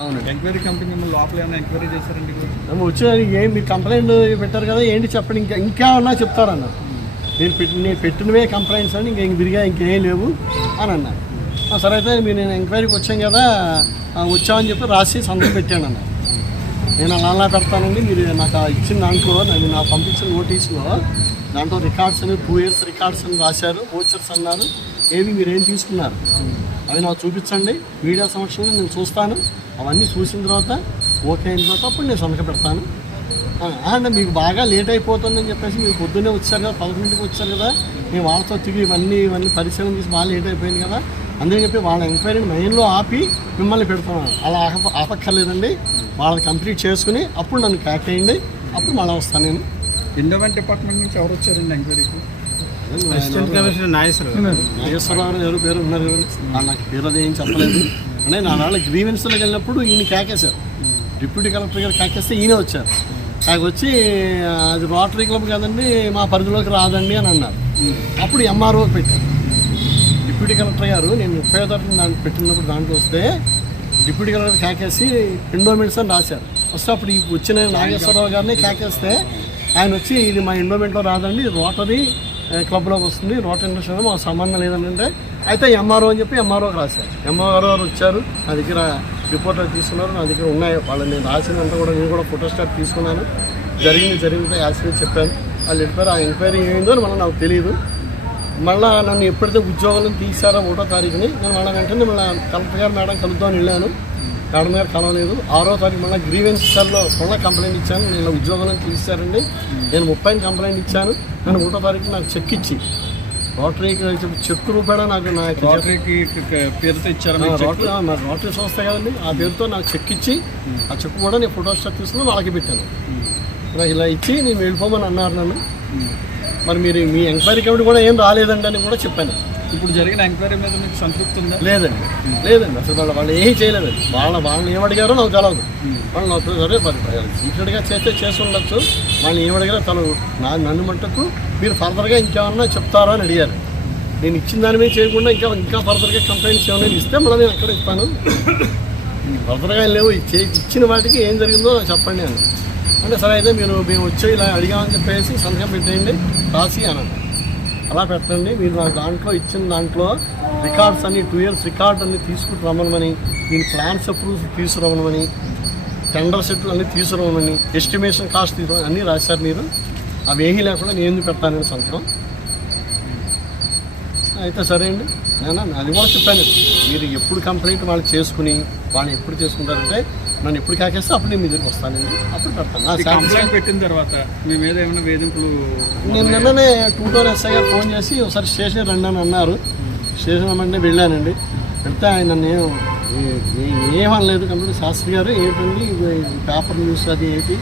అవును enquiry company మిమ్మల్ని లోపల ఏమైనా ఎంక్వైరీ చేశారండి మేము వచ్చి ఏం మీరు కంప్లైంట్ పెట్టారు కదా ఏంటి చెప్పండి ఇంకా ఇంకా ఉన్నా చెప్తారన్న. నేను పెట్టి నేను పెట్టినవే కంప్లైంట్స్ అని ఇంకా విరిగా ఇంకేం లేవు అని అన్నారు సరే అయితే మీరు నేను ఎంక్వైరీకి వచ్చాం కదా వచ్చామని చెప్పి రాసి సంతకం పెట్టాను అన్న నేను అలా అలా పెడతానండి మీరు నాకు ఆ ఇచ్చిన దాంట్లో నేను నాకు పంపించిన నోటీస్లో దాంట్లో రికార్డ్స్ అని టూ ఇయర్స్ రికార్డ్స్ అని రాశారు ఓచర్స్ అన్నారు ఏవి మీరేం తీసుకున్నారు? అవి నాకు చూపించండి. మీడియా సమక్షంలో నేను చూస్తాను. అవన్నీ చూసిన తర్వాత ఓకే అయిన తర్వాత అప్పుడు నేను సంతకం పెడతాను. అంటే మీకు బాగా లేట్ అయిపోతుందని చెప్పేసి మీరు పొద్దున్నే వచ్చారు కదా పదకొండింటికి వచ్చారు కదా మేము వాళ్ళతో తిరిగి ఇవన్నీ ఇవన్నీ పరిశీలన చేసి బాగా లేట్ అయిపోయింది కదా అందుకని చెప్పి వాళ్ళ ఎంక్వైరీని మెయిన్లో ఆపి మిమ్మల్ని పెడుతున్నాను. అలా ఆప ఆపక్కర్లేదండి. వాళ్ళని కంప్లీట్ చేసుకుని అప్పుడు నన్ను క్యాక్ అయ్యండి అప్పుడు మళ్ళీ వస్తాను నేను. ఎండోమెంట్ డిపార్ట్మెంట్ నుంచి ఎవరు వచ్చారండి ఎంక్వైరీకి? అసిస్టెంట్ కమిషనర్ నాగేశ్వరరావు నాగేశ్వరరావు గారు ఎవరు పేరు ఉన్నారు నాకు పేరు అది ఏం చెప్పలేదు. అంటే నా వాళ్ళ గ్రీవెన్స్లోకి వెళ్ళినప్పుడు ఈయన కాకేశారు. డిప్యూటీ కలెక్టర్ గారు కాకేస్తే ఈయన వచ్చారు. నాకు వచ్చి అది రోటరీ క్లబ్ కదండి మా పరిధిలోకి రాదండి అని అన్నారు. అప్పుడు ఎంఆర్ఓ పెట్టారు. డిప్యూటీ కలెక్టర్ గారు నేను ముప్పై తారీఖు దాంట్లో పెట్టినప్పుడు దాంట్లో వస్తే డిప్యూటీ కలెక్టర్ కాకేసి ఎండోమెంట్స్ అని రాశారు. వస్తే అప్పుడు వచ్చిన నాగేశ్వరరావు గారిని కాకేస్తే ఆయన వచ్చి ఇది మా ఎండోమెంట్లో రాదండి రోటరీ క్లబ్లోకి వస్తుంది. రోటరీ ఇండస్ట్రీ మాకు సంబంధం లేదని అంటే అయితే ఎంఆర్ఓ అని చెప్పి ఎంఆర్ఓకి రాశారు. ఎంఆర్ఓ గారు వచ్చారు. నా దగ్గర రిపోర్టర్ తీసుకున్నారు. నా దగ్గర ఉన్నాయి. వాళ్ళు నేను రాసినంత కూడా నేను కూడా ఫోటో స్టాట్ తీసుకున్నాను. జరిగింది జరిగింది యాక్సిడెంట్ చెప్పాను. వాళ్ళు చెప్పారు ఆ ఎంక్వైరీ ఏమైందో అని మళ్ళీ నాకు తెలియదు మళ్ళీ నన్ను ఎప్పుడైతే ఉద్యోగం తీశారో ఒకటో తారీఖుని నేను మళ్ళీ వెంటనే మళ్ళీ కలెక్టర్ గారు మేడం కలుద్దామని వెళ్ళాను. మేడం గారు కలవలేదు. ఆరో తారీఖు మళ్ళీ గ్రీవెన్స్ సెల్లో మళ్ళీ కంప్లైంట్ ఇచ్చాను. నేను ఉద్యోగం తీశారండి నేను ముప్పై కంప్లైంట్ ఇచ్చాను. నేను ఒకటో తారీఖు నాకు చెక్ ఇచ్చి. రోటరీకి చెక్ రూపాయలు నాకు నా రోటరీకి పేరుతో ఇచ్చారా? రోటరీ మరి రోటరీ సంస్థ కదండి. ఆ పేరుతో నాకు చెక్ ఇచ్చి ఆ చెక్ కూడా నేను ఫోటో స్టాట్ తీసుకుని వాళ్ళకి పెట్టాను. నాకు ఇలా ఇచ్చి నేను వెళ్ళిపోమని అన్నారు నన్ను. మరి మీరు మీ ఎంక్వైరీ కమిటీ కూడా ఏం రాలేదండి అని కూడా చెప్పాను. ఇప్పుడు జరిగిన ఎంక్వైరీ మీద మీకు సంతృప్తి ఉందా? లేదండి. లేదండి. అసలు వాళ్ళ వాళ్ళు ఏం చేయలేదండి వాళ్ళ వాళ్ళని ఏమడిగారో నాకు తెలవదు. వాళ్ళు నాకు సరే సీక్రెట్గా చేస్తే చేసి ఉండొచ్చు. వాళ్ళని ఏమడిగారో తెలవదు నా నన్ను మట్టుకు మీరు ఫర్దర్గా ఇంకేమన్నా చెప్తారా అని అడిగారు. నేను ఇచ్చిన దాని మీద చేయకుండా ఇంకా ఇంకా ఫర్దర్గా కంప్లైంట్స్ ఏమైనా ఇస్తే మళ్ళీ నేను ఎక్కడ ఇస్తాను? ఫర్దర్గా లేవు. ఇచ్చిన వాటికి ఏం జరిగిందో చెప్పండి అని. అంటే సరే అయితే మీరు మేము వచ్చి ఇలా అడిగామని చెప్పేసి సంతకం పెట్టేయండి. రాసి అని అలా పెట్టండి. మీరు నాకు దాంట్లో ఇచ్చిన దాంట్లో రికార్డ్స్ అన్ని టూ ఇయర్స్ రికార్డ్ అన్ని తీసుకుని రమ్మనమని నేను ప్లాన్స్ అప్రూవ్స్ తీసుకురమ్మని టెండర్ సెట్ అన్ని తీసుకురమ్మని ఎస్టిమేషన్ కాస్ట్ తీసుకురమ్మని అన్నీ రాశారు మీరు. అవి ఏమీ లేకుండా నేను ఎందుకు పెట్టానని సంతకం. అయితే సరే అండి. నేను అది కూడా చెప్పాను. మీరు ఎప్పుడు కంప్లైంట్ వాళ్ళు చేసుకుని వాళ్ళు ఎప్పుడు చేసుకుంటారంటే నన్ను ఎప్పుడు కాకేస్తే అప్పుడు నేను మీ దగ్గరికి వస్తానండి. అప్పుడు పెడతాను. పెట్టిన తర్వాత మీ మీద ఏమైనా వేధింపులు నేను నిన్ననే టూటోర్ ఎస్ఐ గారు ఫోన్ చేసి ఒకసారి స్టేషన్ రండి అని అన్నారు. స్టేషన్ రమ్మంటే వెళ్ళానండి. వెళ్తే ఆయన నన్ను ఏం- ఏ- ఏ- ఏమనలేదు కంప్లీట్ శాస్త్రి గారు ఏంటండి పేపర్ న్యూస్ అది ఏంటి?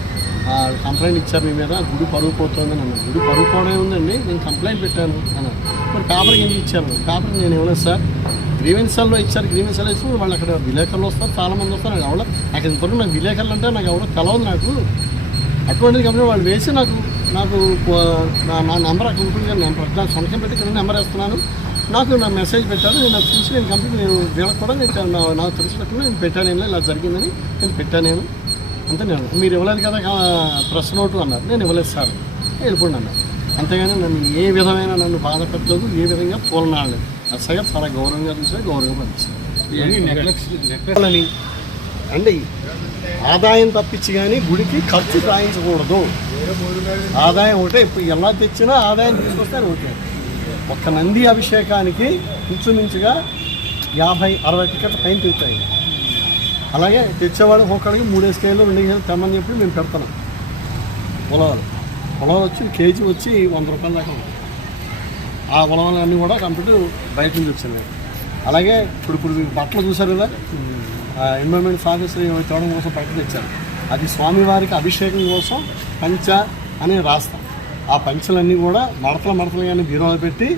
ఆ, కంప్లైంట్ ఇచ్చారు మీ మీద గుడి పరుగు పోతుందని అన్నారు. గుడి పరుగు పోవడం ఉందండి నేను కంప్లైంట్ పెట్టాను అన్నారు. మరి పేపర్కి ఎందుకు ఇచ్చారు. పేపర్ నేను ఇవ్వలేదు సార్. గ్రీవెన్సల్లో ఇచ్చారు గ్రీవెన్సల్లో ఇచ్చి వాళ్ళు అక్కడ విలేకరులు వస్తారు చాలామంది వస్తారు. నాకు ఎవరో నాకు ఇంతవరకు నాకు విలేకరులు అంటే నాకు ఎవరో తెలవదు నాకు. అటువంటిది కంపెనీ వాళ్ళు వేసి నాకు నాకు నా నా నెంబర్ అక్కడ ఉంటుంది కదా నెంబర్ నాకు సొంతం పెట్టి ఇక్కడ నెంబర్ వేస్తున్నాను. నాకు నా మెసేజ్ పెట్టారు. నేను నాకు చూసి నేను కంపెనీ నేను వీళ్ళకి కూడా నేను నాకు తెలిసినట్టు నేను పెట్టాను. ఇలా జరిగిందని నేను పెట్టాను నేను అంతే నేను మీరు ఇవ్వలేదు కదా ప్రెస్ నోటు అన్నారు. నేను ఇవ్వలేదు సార్. వెళ్ళిపోండి అన్నారు. అంతేగాని నన్ను ఏ విధమైన నన్ను బాధ పెట్టలేదు. ఏ విధంగా తోలనాడలేదు గారు చాలా గౌరవంగా చూసారు గౌరవంగా అని అంటే ఆదాయం తప్పించి కానీ గుడికి ఖర్చు రాయించకూడదు. ఆదాయం ఒకటే ఇప్పుడు ఎలా తెచ్చినా ఆదాయం తీసుకొస్తే ఒకటే. ఒక్క నంది అభిషేకానికి ఇంచుమించుగా యాభై అరవై టికెట్ల పైన తెచ్చాయి అలాగే తెచ్చేవాడు ఒక్కడికి మూడేసి కేజీలు రెండు కేజీలు తెమ్మని చెప్పి మేము పెడుతున్నాం ఉలవలు ఉలవలు వచ్చి కేజీ వచ్చి వంద రూపాయల దాకా ఉంటుంది ఆ ఉలవలు అన్నీ కూడా కంప్లీట్ బయట నుంచి వచ్చినాయి అలాగే ఇప్పుడు ఇప్పుడు మీరు బట్టలు చూసారు కదా? ఎన్విరాన్మెంట్ ఆఫీసర్ తేవడం కోసం బయట తెచ్చారు. అది స్వామివారికి అభిషేకం కోసం పంచ అని రాస్తాం. ఆ పంచలన్నీ కూడా మడతల మడతలు కానీ బీరోలో పెట్టి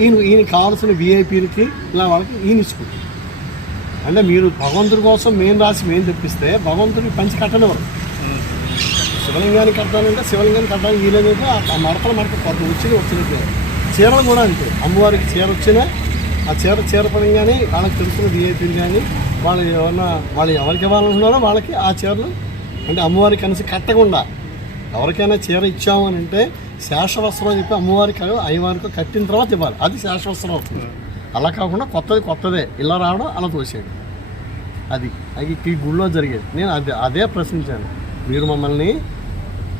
ఈయన ఈయన కావాల్సిన విఐపీలకి ఇలా వాళ్ళకి ఈయన ఇచ్చుకుంటాం అంటే మీరు భగవంతుడి కోసం మేము రాసి మేము తెప్పిస్తే భగవంతుడికి పంచి కట్టనివ్వరు. శివలింగాన్ని కట్టాలంటే శివలింగాన్ని కట్టడానికి వీలైనది ఆ మడతల మడత కొత్త వచ్చింది వచ్చినట్టు చీరలు కూడా అంతే. అమ్మవారికి చీర వచ్చినా ఆ చీర చీర పడంగానే వాళ్ళకి తెలిసిన విఐపీలు కానీ వాళ్ళు ఏమన్నా వాళ్ళు ఎవరికి ఇవ్వాలనుకున్నారో వాళ్ళకి ఆ చీరలు అంటే అమ్మవారికి కలిసి కట్టకుండా ఎవరికైనా చీర ఇచ్చాము అని అంటే శేషవస్త్రం అని చెప్పి అమ్మవారికి అయ్యవారికి కట్టిన తర్వాత ఇవ్వాలి. అది శేషవస్త్రం. అవుతుంది అలా కాకుండా కొత్తది కొత్తదే. ఇలా రావడం అలా తోసేయడం. అది. అది ఈ గుళ్ళో జరిగేది. నేను అదే అదే ప్రశ్నించాను. మీరు మమ్మల్ని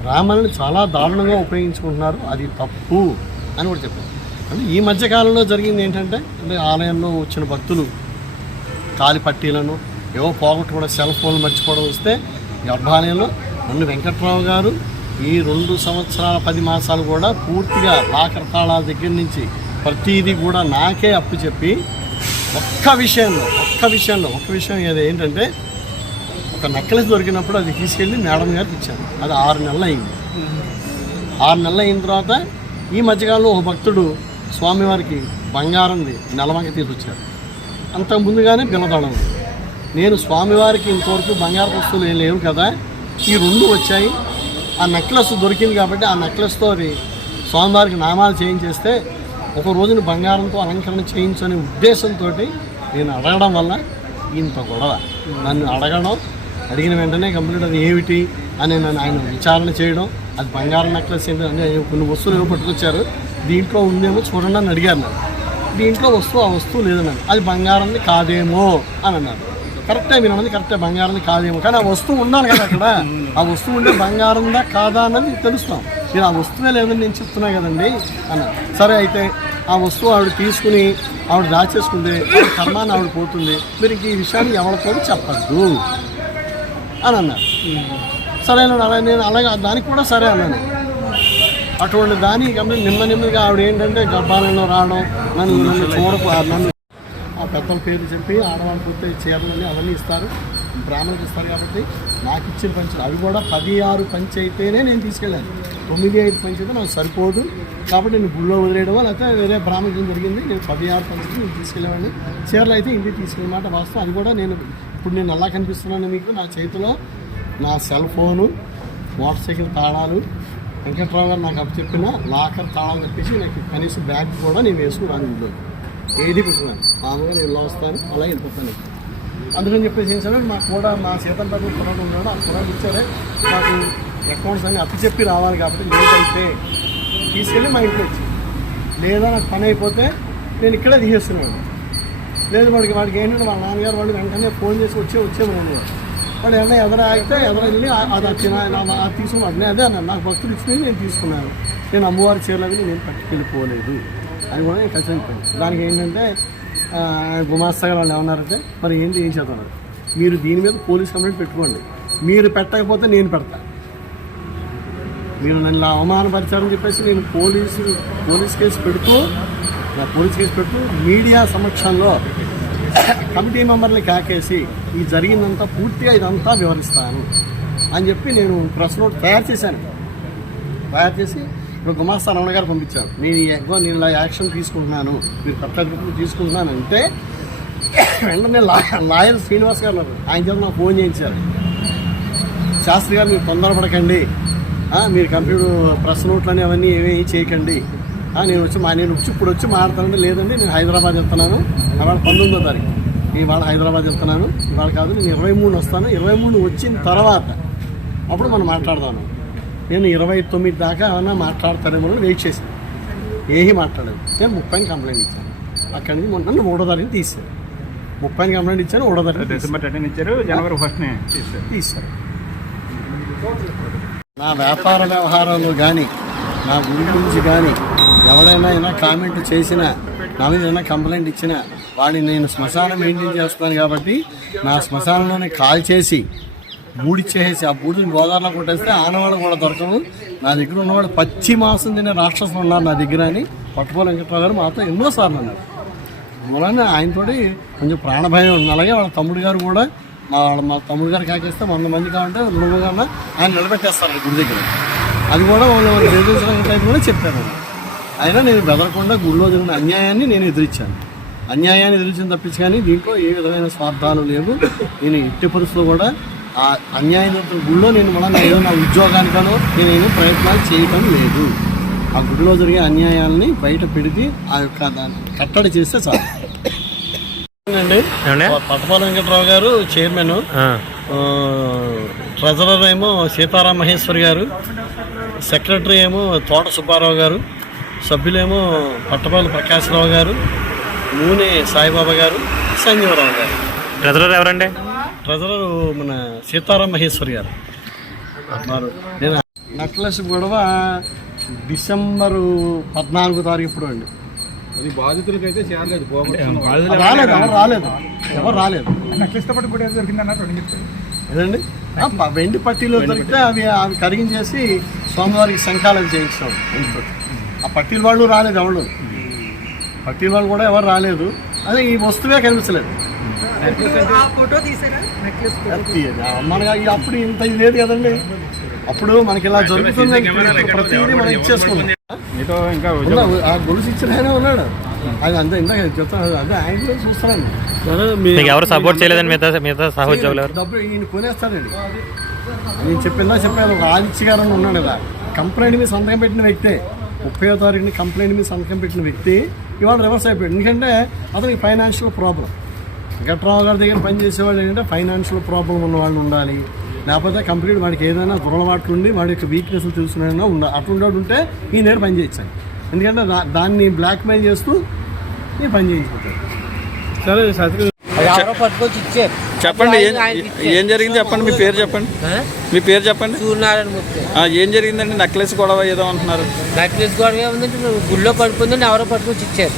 రామల్ని చాలా దారుణంగా ఉపయోగించుకుంటున్నారు. అది తప్పు. అని కూడా చెప్పారు. అంటే ఈ మధ్యకాలంలో జరిగింది ఏంటంటే అంటే ఆలయంలో వచ్చిన భక్తులు కాలి పట్టీలను ఏవో పోగొట్టుకోవడం సెల్ ఫోన్లు మర్చిపోవడం వస్తే గర్భాలయంలో మొన్న వెంకట్రావు గారు ఈ రెండు సంవత్సరాల పది మాసాలు కూడా పూర్తిగా లాకర్ తాళాల దగ్గర నుంచి ప్రతిదీ కూడా నాకే అప్పు చెప్పి ఒక్క విషయంలో ఒక్క విషయంలో ఒక్క విషయం ఏదో ఏంటంటే ఒక నెక్లెస్ దొరికినప్పుడు అది తీసుకెళ్ళి మేడం గారికి ఇచ్చాను అది ఆరు నెలలు అయింది. ఆరు నెలలు అయిన తర్వాత ఈ మధ్యకాలంలో ఒక భక్తుడు స్వామివారికి బంగారంది నెలవంక తీసుకొచ్చారు. అంతకు ముందుగానే పిల్లదడం నేను స్వామివారికి ఇంతవరకు బంగారు వస్తువులు ఏం లేవు కదా ఈ రెండు వచ్చాయి. ఆ నెక్లెస్ దొరికింది కాబట్టి ఆ నెక్లెస్తో అది స్వామివారికి నామాలు చేయించేస్తే ఒక రోజున బంగారంతో అలంకరణ చేయించనే ఉద్దేశంతో నేను అడగడం వల్ల ఇంత గొడవ. నన్ను అడగడం అడిగిన వెంటనే కంప్లీట్ అది ఏమిటి అని నన్ను ఆయన విచారణ చేయడం అది బంగారం నెక్లెస్ ఏంటి అని కొన్ని వస్తువులు ఏవో పట్టుకొచ్చారు. దీంట్లో ఉందేమో చూడండి అని అడిగారు నన్ను. దీంట్లో వస్తువు ఆ వస్తువు లేదన్నాను అది బంగారంది కాదేమో అని అన్నారు. కరెక్టే మీరు అన్నది కరెక్టే బంగారంది కాదేమో. కానీ ఆ వస్తువు ఉండాలి కదా అక్కడ. ఆ వస్తువు ఉంటే బంగారందా కాదా అన్నది తెలుస్తాం. మీరు ఆ వస్తువే లేదని నేను చెప్తున్నా కదండి అన్నారు. సరే అయితే ఆ వస్తువు ఆవిడ తీసుకుని ఆవిడ దాచేసుకుంటే కర్మాన్ని ఆవిడ పోతుంది. మీరు ఈ విషయాన్ని ఎవరితో చెప్పద్దు అని అన్నారు. సరే అలా నేను అలాగే దానికి కూడా సరే అన్నాను అటువంటి దాని కాబట్టి నిమ్మ నెమ్మదిగా ఆవిడ ఏంటంటే గర్భాలయంలో రావడం నన్ను నన్ను చూడకు నన్ను ఆ పెద్దల పేరు చెప్పి ఆడవాళ్ళకి వస్తే చీరలని అవన్నీ ఇస్తారు బ్రాహ్మణులకు ఇస్తారు కాబట్టి నాకు ఇచ్చిన పంచులు. అవి కూడా పది ఆరు పంచి అయితేనే నేను తీసుకెళ్ళాను. తొమ్మిది ఐదు పంచి అయితే నాకు సరిపోదు. కాబట్టి నేను గుళ్ళో వదిలేయడం లేకపోతే వేరే బ్రాహ్మణం జరిగింది. నేను పది ఆరు పంచులు నేను తీసుకెళ్ళేవాడిని. చీరలు అయితే ఇంటికి తీసుకెళ్ళమాట వాస్తవం. అది కూడా నేను ఇప్పుడు నేను ఎలా కనిపిస్తున్నాను మీకు నా చేతిలో. నా సెల్ ఫోను మోటార్ సైకిల్ తాళాలు వెంకట్రావు గారు నాకు అప్పు చెప్పిన లాకర్ తాళాలు తప్పించి నాకు కనీసం బ్యాగ్ కూడా నేను వేసుకున్నాను ఇంట్లో. ఏది పెట్టుకున్నాను. మామూలుగా నేను ఇలా వస్తాను అలా వెళ్ళిపోతాను అందుకని చెప్పేసి ఏం మాకు కూడా మా సీతంపేట కుర్రాడు ఉన్నాడు ఆ కుర్రాడు ఇచ్చారే నాకు అకౌంట్స్ అన్ని అప్పు చెప్పి రావాలి కాబట్టి లేట్ అయితే తీసుకెళ్ళి మా ఇంట్లో వచ్చి. లేదా నాకు పని అయిపోతే నేను ఇక్కడే తీసేస్తున్నాను. లేదు వాడికి వాడికి ఏంటంటే వాళ్ళ నాన్నగారు వాళ్ళు వెంటనే ఫోన్ చేసి వచ్చే వచ్చేవాడు వాడు ఏమైనా ఎదర ఆగితే ఎదర వెళ్ళి అది వచ్చిన అది తీసుకున్నాడు. అదే అన్నాను నాకు భక్తులు ఇచ్చినవి నేను తీసుకున్నాను. నేను అమ్మవారి చీరలవి నేను పట్టుకెళ్ళిపోలేదు. అని కూడా నేను ఖచ్చితంగా దానికి ఏంటంటే గుమాస్తాగా వాళ్ళు ఏమన్నారంటే మరి ఏంటి ఏం చేద్దాం మీరు దీని మీద పోలీస్ కంప్లైంట్ పెట్టుకోండి. మీరు పెట్టకపోతే నేను పెడతా. మీరు నన్ను ఇలా అవమానపరిచారని చెప్పేసి నేను పోలీసు పోలీస్ కేసు పెడుతూ నా పోలీస్ కేసు పెడుతూ మీడియా సమక్షంలో కమిటీ మెంబర్ని కాకేసి ఈ జరిగిందంతా పూర్తిగా ఇదంతా వివరిస్తాను అని చెప్పి నేను ప్రెస్ నోట్ తయారు చేశాను. తయారు చేసి ఇప్పుడు గుమాస్తా రమణ గారు పంపించాను నేను ఎక్కువ నేను ఇలా యాక్షన్ తీసుకుంటున్నాను. మీరు కట్టగ్రూపులు తీసుకుంటున్నాను అంటే వెంటనే లా లాయర్ శ్రీనివాస్ గారు ఉన్నారు. ఆయన చేత నాకు ఫోన్ చేయించారు. శాస్త్రి గారు మీరు తొందరపడకండి. మీరు కంప్యూటర్ ప్రెస్ నోట్లని అవన్నీ ఏమీ చేయకండి. నేను వచ్చి మా నేను వచ్చి ఇప్పుడు వచ్చి మాట్లాడతానంటే లేదండి నేను హైదరాబాద్ వెళ్తున్నాను. అవాళ పంతొమ్మిదో తారీఖు. ఇవాళ హైదరాబాద్ వెళ్తున్నాను. ఇవాళ కాదు నేను ఇరవై మూడు వస్తాను. ఇరవై మూడు వచ్చిన తర్వాత అప్పుడు మనం మాట్లాడదాను నేను ఇరవై తొమ్మిది దాకా ఏమన్నా మాట్లాడతారేమో వెయిట్ చేశాను. ఏమీ మాట్లాడలేదు. నేను ముప్పైని కంప్లైంట్ ఇచ్చాను. అక్కడి నుంచి మొన్న మూడో తారీఖు తీసాను ముప్పైని కంప్లైంట్ ఇచ్చాను మూడో తారీఖు తీశాను. ఇచ్చారు. జనవరి తీస్తారు తీశారు. నా వ్యాపార వ్యవహారాలు కానీ నా గురి గురించి కానీ ఎవడైనా అయినా కామెంట్ చేసినా నా మీద ఏమైనా కంప్లైంట్ ఇచ్చినా వాడిని నేను శ్మశానం మెయింటైన్ చేస్తున్నాను కాబట్టి నా శ్మశానంలోనే కాల్ చేసి బూడిచ్చేసి ఆ బూడిని గోదావరిలో కొట్టేస్తే ఆనవాళ్ళు కూడా దొరకవు నా దగ్గర ఉన్నవాడు పచ్చి మాసం తినే రాక్షసులు ఉన్నారు నా దగ్గర అని పట్టుకోలు వెంకట్రావు గారు మాతో ఎన్నోసార్లు అన్నారు. మూలాన ఆయనతోటి కొంచెం ప్రాణభయం ఉంది. అలాగే వాళ్ళ తమ్ముడు గారు కూడా మా వాళ్ళ మా తమ్ముడు గారు కాకేస్తే వంద మంది కావాలంటే రెండు కన్నా ఆయన నిలబెట్టేస్తారు గుడి దగ్గర. అది కూడా వాళ్ళు బెదిరించడానికి కూడా చెప్పారు. అయినా నేను బెదరకుండా గుడిలో జరిగిన అన్యాయాన్ని నేను ఎదిరించాను. అన్యాయాన్ని ఎదిరించిన తప్పించి కానీ దీంట్లో ఏ విధమైన స్వార్థాలు లేవు. నేను ఎట్టి పరిస్థితుల్లో కూడా ఆ అన్యాయం జరుగుతున్న గుడిలో నేను మళ్ళీ ఏదో నా ఉద్యోగానికనో నేను ఏదో ప్రయత్నాలు చేయటం లేదు. ఆ గుడిలో జరిగే అన్యాయాలని బయట పెడితే ఆ యొక్క దాన్ని కట్టడి చేస్తే చాలు. అండి? పట్టపాల వెంకట్రావు గారు చైర్మన్. ఆ, ట్రెజరర్ ఏమో సీతారాం మహేశ్వర్ గారు. సెక్రటరీ ఏమో తోట సుబ్బారావు గారు. సభ్యులేమో పట్టపాల ప్రకాశ్రావు గారు నూనె సాయిబాబా గారు సంజీవరావు గారు. ట్రెజరర్ ఎవరండి? ట్రెజరర్ మన సీతారాం మహేశ్వర్ గారు. వారు. నేను నక్లెస్ గొడవ డిసెంబరు పద్నాలుగో తారీఖు ఇప్పుడు అండి. అది బాధితులకైతే చేరలేదు రాలేదు ఎవరు రాలేదు. ఎవరు రాలేదు. నెక్లెస్తో పాటు కూడా ఏదో దొరికిందన్నారు ఏదండి? వెండి పట్టీలు దొరికితే అవి అవి కరిగించేసి స్వామివారికి శంఖాలు చేయించినాం ఇంట్లో ఆ పట్టీల వాళ్ళు రాలేదు ఎవరు పట్టీల వాళ్ళు కూడా ఎవరు రాలేదు. అదే ఈ వస్తువే కనిపించలేదు. ఈ అప్పుడు ఇంత ఇది లేదు కదండి. అప్పుడు మనకి ఇలా జరుగుతుంది ప్రతిదీ మనం ఇచ్చేసుకున్నాం. ఆ గొలుసు ఇచ్చిన ఆయన ఉన్నాడు. అది అంతే ఇందాక చెప్తాను అదే ఆయన కూడా మీ- మీకు ఎవరు సపోర్ట్ చేయలేదని మిగతా మిగతా సహోద్యోగులు ఎవరు? డబ్బు ఈయన కొనేస్తాడండి. నేను చెప్పిందా చెప్పాను ఒక ఆదిత్య గారు ఉన్నాడు కదా. కంప్లైంట్ మీద సంతకం పెట్టిన వ్యక్తే. ముప్పై తారీఖుని కంప్లైంట్ మీద సంతకం పెట్టిన వ్యక్తి ఇవాళ రివర్స్ అయిపోయాడు. ఎందుకంటే అతనికి ఫైనాన్షియల్ ప్రాబ్లం వెంకట్రావు గారి దగ్గర పనిచేసేవాళ్ళు ఏంటంటే ఫైనాన్షియల్ ప్రాబ్లం ఉన్న వాళ్ళు ఉండాలి. లేకపోతే కంప్లీట్ వాడికి ఏదైనా దురలవాట్లు ఉండి వాడి యొక్క వీక్నెస్ తెలుసుకున్నా ఉండ అటువంటి ఉంటే ఈ నేడు పని చేయించాను ఎందుకంటే దా- దాన్ని బ్లాక్మెయిల్ చేస్తూ ఈ పని చేయించుకుంటాడు సరే పట్టుకొచ్చి ఇచ్చారు చెప్పండి ఏం జరిగింది చెప్పండి మీ పేరు చెప్పండి? మీ పేరు చెప్పండి. సూర్యనారాయణ మూర్తి. ఏం జరిగిందండి? నెక్లెస్ గొడవ ఏదో అంటున్నారు. నెక్లెస్ గొడవ ఏముందంటే గుళ్ళో పడిపోయిందని ఎవరో పట్టుకొచ్చి ఇచ్చారు.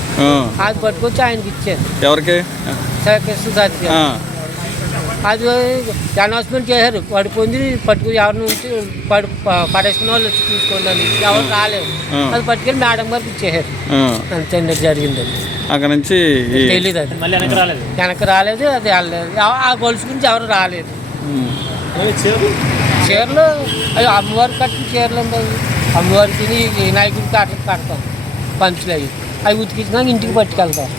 అది పట్టుకొచ్చి ఆయనకి ఇచ్చారు. ఎవరికి? కృష్ణ అది అనౌన్స్మెంట్ చేశారు. పడిపోయింది పట్టుకుని ఎవరిని ఉంచి పడి ప- పడేసిన వాళ్ళు వచ్చి తీసుకోండి ఎవరు రాలేదు. అది పట్టుకెళ్ళి మేడం గారికి ఇచ్చేసారు. అంతే జరిగింది అక్కడ నుంచి తెలియదు అది. మళ్ళీ వెనక్కి రాలేదు. వెనక్కి రాలేదు అది వెళ్ళలేదు. ఆ గొలుసు గురించి ఎవరు రాలేదు. చీరలు? అవి అమ్మవారికి కట్టిన చీరలు అండి అవి. అమ్మవారికి వినాయకుడికి అట్లా కడతాం పంచులు అవి. అవి ఉతికించినాక ఇంటికి పట్టుకెళ్తాం.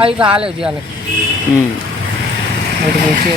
అవి రాలేదు వాళ్ళకి ఉమ్. మూడు నుంచి